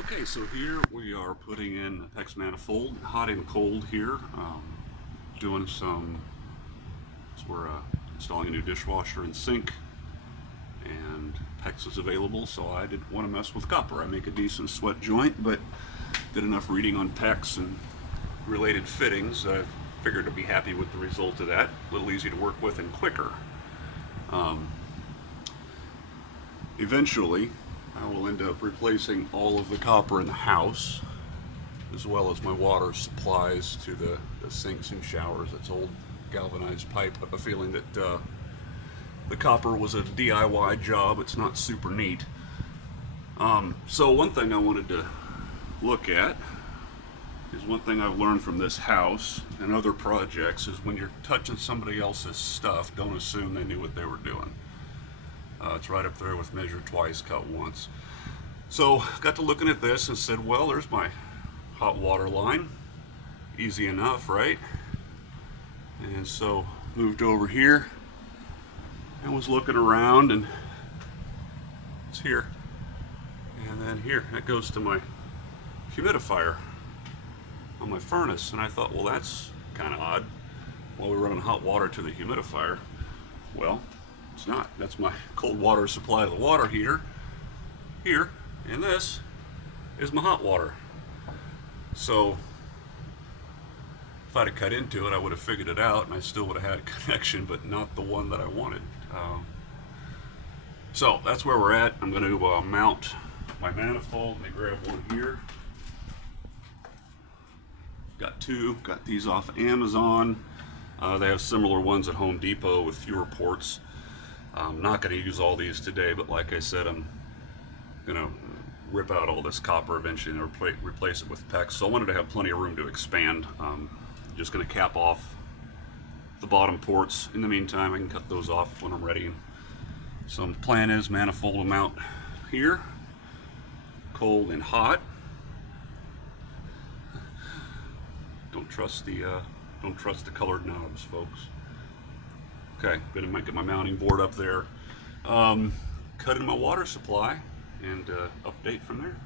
Okay, so here we are putting in a PEX manifold, hot and cold here. Doing some, so we're installing a new dishwasher and sink, and PEX is available, so I didn't want to mess with copper. I make a decent sweat joint, but did enough reading on PEX and related fittings. I figured to be happy with the result of that. A little easy to work with and quicker. Eventually, I will end up replacing all of the copper in the house, as well as my water supplies to the sinks and showers. It's old galvanized pipe. I have a feeling that the copper was a DIY job. It's not super neat. So one thing I wanted to look at is one thing I've learned from this house and other projects is when you're touching somebody else's stuff, don't assume they knew what they were doing. It's right up there with measure twice, cut once. So got to looking at this and said, well, there's my hot water line. Easy enough, right? And so moved over here and was looking around, and it's here. And then here, that goes to my humidifier on my furnace. And I thought, well, that's kind of odd. While we're running hot water to the humidifier. Well, it's not. That's my cold water supply to the water heater here, and this is my hot water. So if I'd have cut into it, I would have figured it out, and I still would have had a connection, but not the one that I wanted. So that's where we're at. I'm going to mount my manifold. Let me grab one here. Got two. Got these off Amazon. They have similar ones at Home Depot with fewer ports. I'm not going to use all these today, but like I said, I'm going to rip out all this copper eventually and replace it with PEX. So I wanted to have plenty of room to expand. Just going to cap off the bottom ports. In the meantime, I can cut those off when I'm ready. So the plan is manifold mount here, cold and hot. Don't trust the colored knobs, folks. Okay, gonna get my mounting board up there, cut in my water supply, and update from there.